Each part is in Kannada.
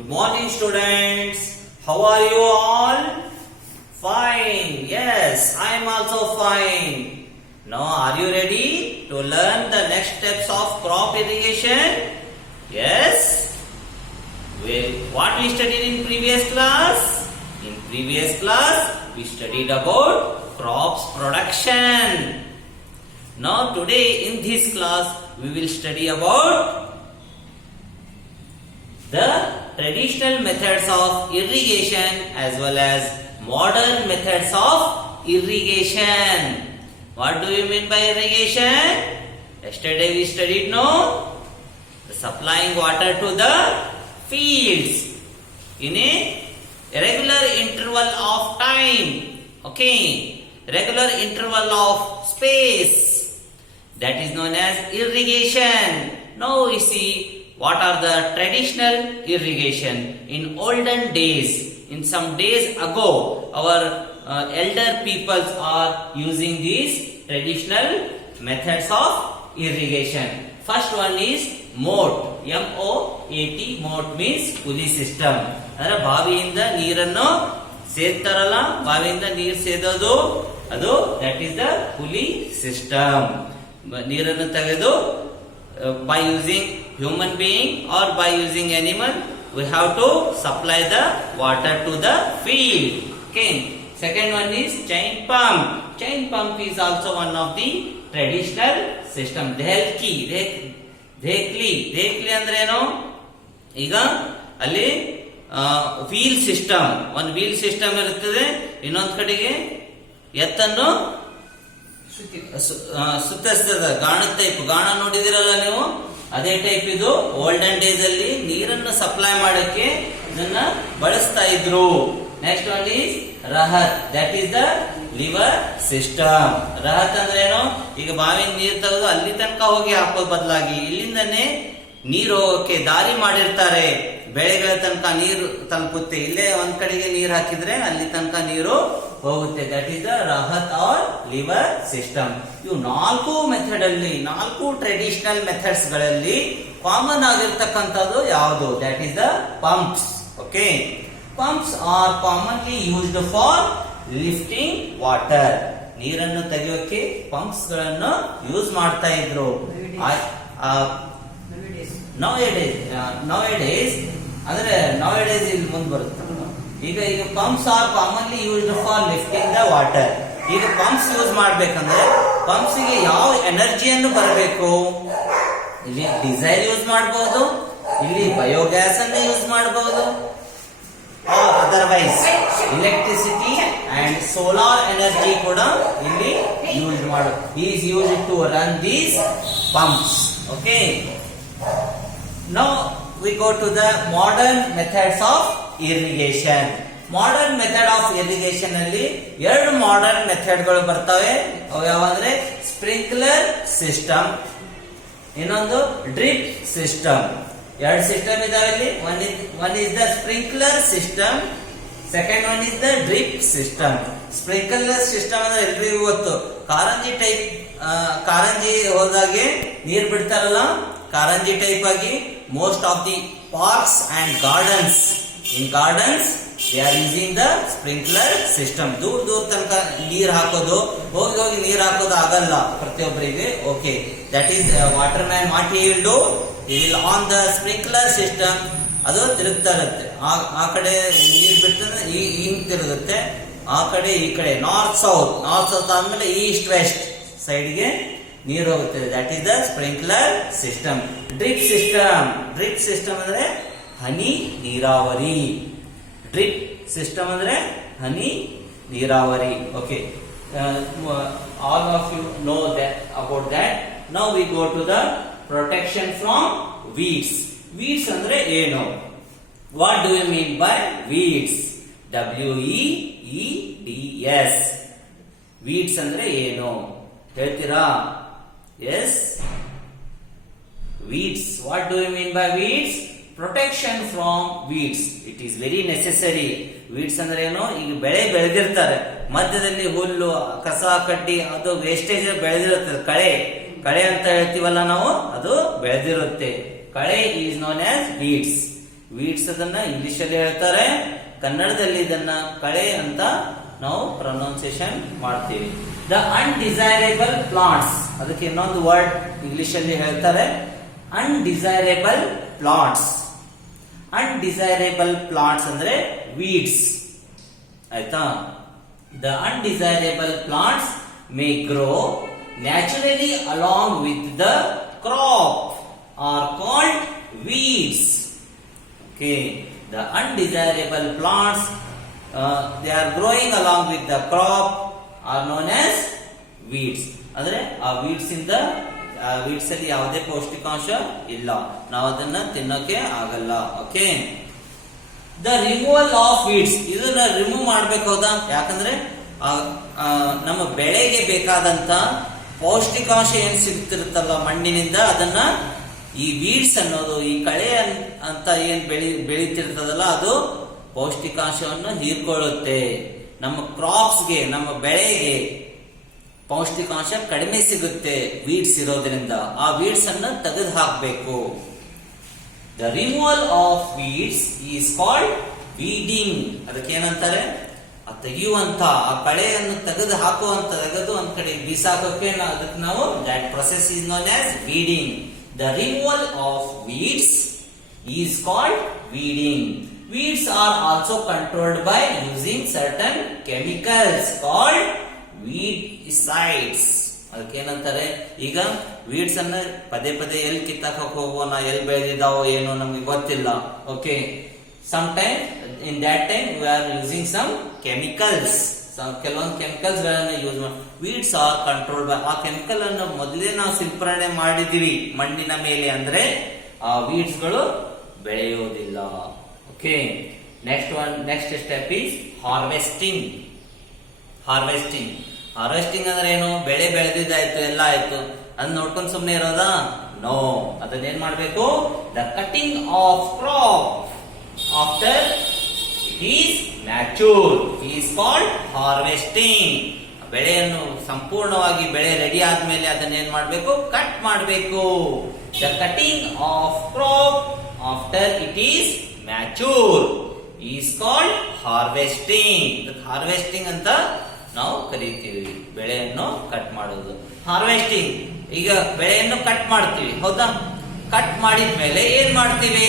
Good morning, students. How are you all? Fine. Yes, I am also fine. Now, are you ready to learn the next steps of crop irrigation? Yes. Well, what we studied in previous class? In previous class, we studied about crops production. Now, today in this class, we will study about the traditional methods of irrigation as well as modern methods of irrigation. What do you mean by irrigation? Yesterday we studied, no? The supplying water to the fields in a regular interval of time. Okay, regular interval of space. That is known as irrigation. Now we see what are the traditional irrigation. In olden days, in some days ago, our elder peoples are using these traditional methods of irrigation. First one is moat. M-O-A-T. Moat means pulley system. ಅಂದ್ರೆ ಬಾವಿಯಿಂದ ನೀರನ್ನು ಸೇದ್ತಾರಲ್ಲ, ಬಾವಿಯಿಂದ ನೀರು ಸೇದೋದು ಅದು that is the pulley system. ನೀರನ್ನು ತೆಗೆದು by using human being or by using animal, we have to supply the water to the field. Okay. Second one is chain pump. Chain pump is also one of the traditional system. ಧೇಕ್ಲಿ ಅಂದ್ರೆ ಏನು? ಈಗ ಅಲ್ಲಿ ವೀಲ್ ಸಿಸ್ಟಮ್, ಒಂದು ವೀಲ್ ಸಿಸ್ಟಮ್ ಇರುತ್ತದೆ, ಇನ್ನೊಂದು ಕಡೆಗೆ ಎತ್ತನ್ನು ಸುತ್ತಿಸ್ತದ. ಗಾಣದ ಟೈಪ್, ಗಾಣ ನೋಡಿದಿರಲ್ಲ ನೀವು, ಅದೇ ಟೈಪ್ ಇದು. ಓಲ್ಡನ್ ಡೇಸ್ ಅಲ್ಲಿ ನೀರನ್ನು ಸಪ್ಲೈ ಮಾಡಕ್ಕೆ ಇದನ್ನ ಬಳಸ್ತಾ ಇದ್ರು. Next one is rahat. That is the lever system. Rahat ಅಂದ್ರೆ ಏನು? ಈಗ ಬಾವಿಯಿಂದ ನೀರು ತೆಗೆದು ಅಲ್ಲಿ ತನಕ ಹೋಗಿ ಹಾಕೋದ್ ಬದಲಾಗಿ ಇಲ್ಲಿಂದನೇ ನೀರು ಹೋಗಕ್ಕೆ ದಾರಿ ಮಾಡಿರ್ತಾರೆ. ಬೆಳೆಗಳ ತನಕ ನೀರು ತಲುಪುತ್ತೆ. ಇಲ್ಲೇ ಒಂದ್ ಕಡೆಗೆ ನೀರು ಹಾಕಿದ್ರೆ ಅಲ್ಲಿ ತನಕ ನೀರು ಹೋಗುತ್ತೆ. That is the rahat or lever system. ಇವು ನಾಲ್ಕು ಮೆಥಡ್ ಅಲ್ಲಿ, ನಾಲ್ಕು ಟ್ರೆಡಿಷನಲ್ ಮೆಥಡ್ಸ್ ಗಳಲ್ಲಿ ಕಾಮನ್ ಆಗಿರ್ತಕ್ಕಂಥದ್ದು ಯಾವುದು? That is the pumps. Okay. Pumps are commonly used for lifting water. ನೀರನ್ನು ತೆಗೆಯೋಕೆ ಪಂಪ್ಸ್ ಗಳನ್ನು ಯೂಸ್ ಮಾಡ್ತಾ ಇದ್ರು. nowadays ಅಂದ್ರೆ nowadays ಇಲ್ಲಿ ಮುಂದೆ ಬರುತ್ತೆ. ಈಗ pumps are commonly used for lifting the water. ಈಗ ಪಂಪ್ಸ್ ಯೂಸ್ ಮಾಡ್ಬೇಕಂದ್ರೆ ಪಂಪ್ಸ್ ಗೆ ಯಾವ ಎನರ್ಜಿಯನ್ನು ಬರಬೇಕು? ಇಲ್ಲಿ ಡೀಸೆಲ್ ಯೂಸ್ ಮಾಡಬಹುದು, ಇಲ್ಲಿ ಬಯೋಗ್ಯಾಸ್ ಅನ್ನು ಯೂಸ್ ಮಾಡಬಹುದು, otherwise electricity and solar energy ಕೂಡ ಇಲ್ಲಿ ಯೂಸ್ ಮಾಡಬಹುದು. Is used to run these pumps. Okay. Now we go to the modern methods of irrigation. Modern method of irrigation ಅಲ್ಲಿ ಎರಡು ಮಾಡರ್ನ್ ಮೆಥಡ್ ಗಳು ಬರ್ತವೆ. ಅವು ಯಾವಂದ್ರೆ ಸ್ಪ್ರಿಂಕ್ಲರ್ ಸಿಸ್ಟಮ್, ಇನ್ನೊಂದು ಡ್ರಿಪ್ ಸಿಸ್ಟಮ್. ಎರಡು ಸಿಸ್ಟಮ್ ಇದಾವೆ ಇಲ್ಲಿ. One is the sprinkler system, second one is the drip system. Sprinkler system ಅಂದ್ರೆ ಎಲ್ರಿಗೂ ಗೊತ್ತು. ಕಾರಂಜಿ ಟೈಪ್, ಕಾರಂಜಿ ಹೋದಾಗೆ ನೀರ್ ಬಿಡ್ತಾರಲ್ಲ, ಕಾರಂಜಿ ಟೈಪ್ ಆಗಿ most of the parks and gardens, in gardens they are using the sprinkler system. ದೂರ ತನಕ ನೀರ್ ಹಾಕೋದು, ಹೋಗಿ ನೀರ್ ಹಾಕೋದು ಆಗಲ್ಲ ಪ್ರತಿಯೊಬ್ಬರಿಗೆ. Okay. That is water man what he will do, he will on the sprinkler system. ಅದು ತಿರುಗ್ತಾ ಇರುತ್ತೆ. ಆ ಕಡೆ ನೀರ್ ಬಿಡ್ತಂದ್ರೆ ಹಿಂಗ್ ತಿರುಗುತ್ತೆ, ಆ ಕಡೆ ಈ ಕಡೆ, ನಾರ್ತ್ ಸೌತ್ ಆದ್ಮೇಲೆ ಈಸ್ಟ್ ವೆಸ್ಟ್ ಸೈಡ್ಗೆ ನೀರು ಹೋಗುತ್ತದೆ. That is the sprinkler system. Drip system ಅಂದ್ರೆ ಹನಿ ನೀರಾವರಿ. ಡ್ರಿಪ್ ಸಿಸ್ಟಮ್ ಅಂದ್ರೆ ಹನಿ ನೀರಾವರಿ. Okay. All of you know about that. Now we go to the protection from weeds. Weeds ಅಂದ್ರೆ ಏನು? What do you mean by weeds? WEEDS. Weeds ಅಂದ್ರೆ ಏನು ಹೇಳ್ತೀರಾ? Yes, weeds. What do you mean by weeds? Protection from weeds. It is very necessary. Weeds ಅಂದ್ರೆ ಏನು? ಈಗ ಬೆಳೆ ಬೆಳೆದಿರ್ತಾರೆ, ಮಧ್ಯದಲ್ಲಿ ಹುಲ್ಲು, ಕಸ, ಕಡ್ಡಿ, ಅದು ವೇಸ್ಟೇಜ್ ಬೆಳೆದಿರುತ್ತದೆ. ಕಳೆ ಅಂತ ಹೇಳ್ತೀವಲ್ಲ ನಾವು, ಅದು ಬೆಳೆದಿರುತ್ತೆ. ಕಳೆ is known as weeds. Weeds ಅದನ್ನ ಇಂಗ್ಲಿಷ್ ಅಲ್ಲಿ ಹೇಳ್ತಾರೆ, ಕನ್ನಡದಲ್ಲಿ ಇದನ್ನ ಕಳೆ ಅಂತ ನಾವು ಪ್ರೊನೌನ್ಸಿಯೇಷನ್ ಮಾಡ್ತೀವಿ. ದ ಅನ್ಡಿಸೈರೇಬಲ್ ಪ್ಲಾಂಟ್ಸ್, ಅದಕ್ಕೆ ಇನ್ನೊಂದು ವರ್ಡ್ ಇಂಗ್ಲಿಷ್ ಅಲ್ಲಿ ಹೇಳ್ತಾರೆ ಅನ್ಡಿಸೈರೇಬಲ್ ಪ್ಲಾಂಟ್ಸ್. ಅನ್ಡಿಸೈರೇಬಲ್ ಪ್ಲಾಂಟ್ಸ್ ಅಂದ್ರೆ ವೀಡ್ಸ್, ಆಯ್ತಾ. The undesirable plants may grow naturally along with the crop are called weeds. Okay, the undesirable plants they are growing along with the crop are known as weeds. ಅಂದ್ರೆ ಆ ವೀಡ್ಸ್ ಇಂದ ವೀಡ್ಸ್ ಅಲ್ಲಿ ಯಾವುದೇ ಪೌಷ್ಟಿಕಾಂಶ ಇಲ್ಲ, ನಾವು ಅದನ್ನ ತಿನ್ನೋಕೆ ಆಗಲ್ಲ. Okay, the removal of weeds, ಇದನ್ನ ರಿಮೂವ್ ಮಾಡ್ಬೇಕು ಹೌದಾ, ಯಾಕಂದ್ರೆ ನಮ್ಮ ಬೆಳೆಗೆ ಬೇಕಾದಂತ ಪೌಷ್ಟಿಕಾಂಶ ಏನ್ ಸಿಗ್ತಿರುತ್ತಲ್ಲ ಮಣ್ಣಿನಿಂದ, ಅದನ್ನ ಈ ವೀಡ್ಸ್ ಅನ್ನೋದು, ಈ ಕಳೆ ಅಂತ ಏನ್ ಬೆಳೀತಿರ್ತದಲ್ಲ ಅದು ಪೌಷ್ಟಿಕಾಂಶವನ್ನು ಹೀರ್ಕೊಳ್ಳುತ್ತೆ. ನಮ್ಮ ಕ್ರಾಪ್ಸ್ಗೆ, ನಮ್ಮ ಬೆಳೆಗೆ ಪೌಷ್ಟಿಕಾಂಶ ಕಡಿಮೆ ಸಿಗುತ್ತೆ ವೀಡ್ಸ್ ಇರೋದ್ರಿಂದ. ಆ ವೀಡ್ಸ್ ಅನ್ನ ತೆಗೆದು ಹಾಕಬೇಕು. The removal of weeds is called weeding. ಅದಕ್ಕೆ ಏನಂತಾರೆ, ತೆಗೆಯುವಂತ, ಆ ಕಳೆಯನ್ನು ತೆಗೆದು ಹಾಕುವಂತ, ತೆಗೆದು ಒಂದ್ ಕಡೆ ಬೀಸಾಕೋಕೆ ಅದಕ್ಕೆ ನಾವು, that process is known as weeding. The removal of weeds is called weeding. Weeds are also controlled by using certain chemicals called weedicides. ಅದಕ್ಕೆ ಏನಂತಾರೆ, ಈಗ ವೀಡ್ಸ್ ಅನ್ನ ಪದೇ ಪದೇ ಎಲ್ಲಿ ಕಿತ್ತಾಕ ಹೋಗೋಣ, ಎಲ್ಲಿ ಬೆಳೆದಿದ್ದಾವೋ ಏನೋ ನಮ್ಗೆ ಗೊತ್ತಿಲ್ಲ. Okay, some time in that time we are using some chemicals, ಕೆಲವೊಂದು ಕೆಮಿಕಲ್ಸ್ ಗಳನ್ನ ಯೂಸ್ ಮಾಡಿ. ವೀಡ್ಸ್ ಆರ್ ಕಂಟ್ರೋಲ್ ಬೈ, ಆ ಕೆಮಿಕಲ್ ಅನ್ನು ಮೊದಲೇ ನಾವು ಸಿಂಪರಣೆ ಮಾಡಿದೀವಿ ಮಣ್ಣಿನ ಮೇಲೆ ಅಂದ್ರೆ ಆ ವೀಡ್ಸ್ ಗಳು ಬೆಳೆಯೋದಿಲ್ಲ. Okay, next step is harvesting. Harvesting ಅಂದ್ರೆ ಏನು, ಬೆಳೆ ಬೆಳೆದಿದ್ದಾಯ್ತು, ಎಲ್ಲ ಆಯ್ತು, ಅದ್ ನೋಡ್ಕೊಂಡು ಸುಮ್ನೆ ಇರೋದಾ? ನೋ, ಅದನ್ನೇನ್ ಮಾಡ್ಬೇಕು, the cutting of crop after it is mature is called harvesting. ಬೆಳೆಯನ್ನು ಸಂಪೂರ್ಣವಾಗಿ ಬೆಳೆ ರೆಡಿ ಆದ್ಮೇಲೆ ಅದನ್ನೇನ್ ಮಾಡ್ಬೇಕು, ಕಟ್ ಮಾಡಬೇಕು. The cutting of crop after it is mature is called harvesting. Harvesting ಅಂತ ನಾವು ಕರೀತೀವಿ, ಬೆಳೆಯನ್ನು ಕಟ್ ಮಾಡೋದು ಹಾರ್ವೆಸ್ಟಿಂಗ್. ಈಗ ಬೆಳೆಯನ್ನು ಕಟ್ ಮಾಡ್ತೀವಿ ಹೌದಾ, ಕಟ್ ಮಾಡಿದ್ಮೇಲೆ ಏನ್ ಮಾಡ್ತೀವಿ,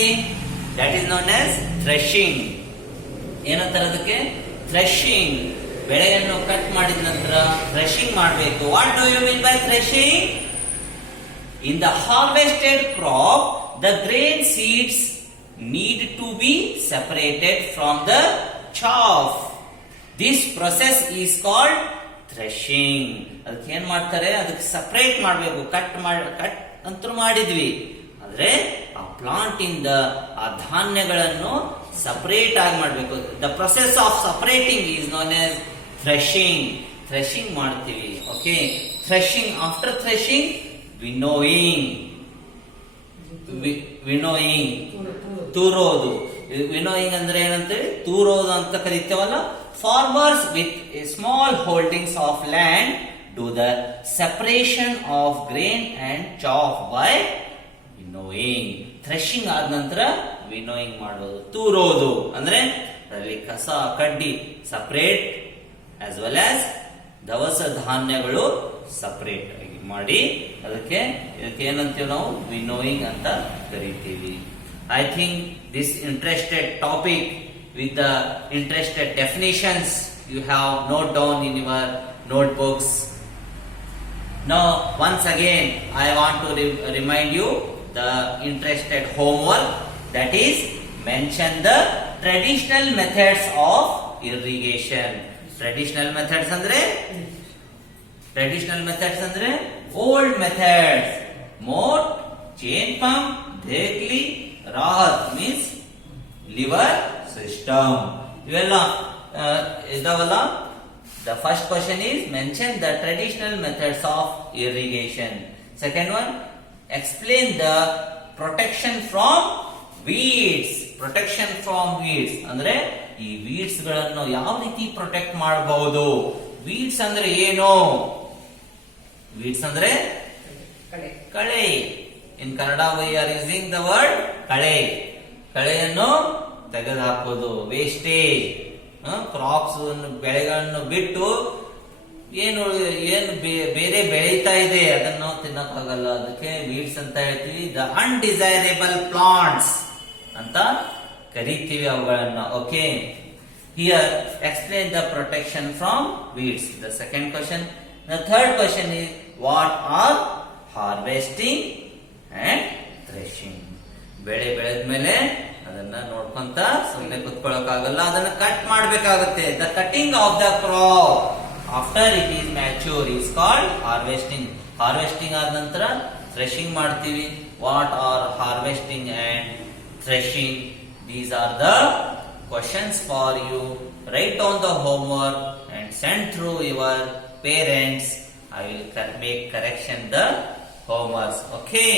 that is known as threshing. ಏನಂತಾರೆ ಅದಕ್ಕೆ, ಥ್ರೆಶಿಂಗ್. ಬೆಳೆಯನ್ನು ಕಟ್ ಮಾಡಿದ ನಂತರ ಥ್ರೆಶಿಂಗ್ ಮಾಡಬೇಕು. What do you mean by threshing? In the harvested crop the grain seeds need to be separated from the chaff. This process is called threshing. ಅದಕ್ಕೆ ಏನ್ ಮಾಡ್ತಾರೆ, ಅದಕ್ಕೆ ಸಪರೇಟ್ ಮಾಡಬೇಕು. ಕಟ್ ಅಂತೂ ಮಾಡಿದ್ವಿ, ಆದ್ರೆ ಆ ಪ್ಲಾಂಟ್ ಇಂದ ಆ ಧಾನ್ಯಗಳನ್ನು ಸಪರೇಟ್ ಆಗಿ ಮಾಡಬೇಕು. The process of separating is known as threshing. Threshing ಮಾಡ್ತೀವಿ. Okay, threshing. After threshing winnowing. ತೂರೋದು. ವಿನೋಯಿಂಗ್ ಅಂದ್ರೆ ಏನಂತೇಳಿ, ತೂರೋದು ಅಂತ ಕರಿತೇವಲ್ಲ. Farmers with small holdings of land do the separation of grain and chaff by winnowing. Threshing ಆದ ನಂತರ ವಿನೋಯಿಂಗ್ ಮಾಡೋದು, ತೂರೋದು ಅಂದ್ರೆ ಅದರಲ್ಲಿ ಕಸ ಕಡ್ಡಿ ಸಪರೇಟ್ ಆಸ್ ವೆಲ್ ಆಸ್ ದವಸ ಧಾನ್ಯಗಳು ಸಪರೇಟ್ ಆಗಿ ಮಾಡಿ ಅದಕ್ಕೆ ಏನಂತೀವಿ ನಾವು, ವಿನೋಯಿಂಗ್ ಅಂತ ಕರಿತೀವಿ. I think this interested topic with the interested definitions you have note down in your notebooks. Now once again I want to remind you the interested homework, that is mention the traditional methods of irrigation. Traditional methods andre old methods. Moat, chain pump, dhekli, rahat means liver system. ಇವೆಲ್ಲ ಇದಾವಲ್ಲ. The first question is mention the traditional methods of irrigation. Second one, explain the protection from weeds. Protection from weeds ಅಂದ್ರೆ ಈ weeds ಗಳನ್ನು ಯಾವ ರೀತಿ ಪ್ರೊಟೆಕ್ಟ್ ಮಾಡಬಹುದು. weeds ಅಂದ್ರೆ ಏನು? weeds ಅಂದ್ರೆ ಕಳೆ. In Kannada we are using the word ಕಳೆ. ಕಳೆಯನ್ನು ತೆಗೆದುಹಾಕೋದು, ವೇಸ್ಟೇಜ್. ಕ್ರಾಪ್ಸ್ ಬೆಳೆಗಳನ್ನು ಬಿಟ್ಟು ಏನು ಬೇರೆ ಬೆಳೀತಾ ಇದೆ ಅದನ್ನ ನಾವು ತಿನ್ನಕ್ಕಾಗಲ್ಲ, ಅದಕ್ಕೆ ವೀಡ್ಸ್ ಅಂತ ಹೇಳ್ತೀವಿ. ದ ಅನ್ಡಿಸೈರೇಬಲ್ ಪ್ಲಾಂಟ್ಸ್ ಅಂತ ಕರಿತೀವಿ ಅವುಗಳನ್ನ. Okay, here explain the protection from weeds. The second question. The third question is what are harvesting and threshing. ಬೆಳೆ ಬೆಳೆದ್ಮೇಲೆ ಅದನ್ನ ನೋಡ್ಕೊಂತ ಸುಮ್ಮನೆ ಕುತ್ಕೊಳ್ಳೋಕ್ಕಾಗಲ್ಲ, ಅದನ್ನ ಕಟ್ ಮಾಡ್ಬೇಕಾಗುತ್ತೆ. The cutting of the crop after it is mature is called harvesting. Harvesting ಆದ ನಂತರ ಥ್ರೆಶಿಂಗ್ ಮಾಡ್ತೀವಿ. What are harvesting and threshing? These are the questions for you. Write down the homework and send through your parents. I will make correction the homeworks. Okay.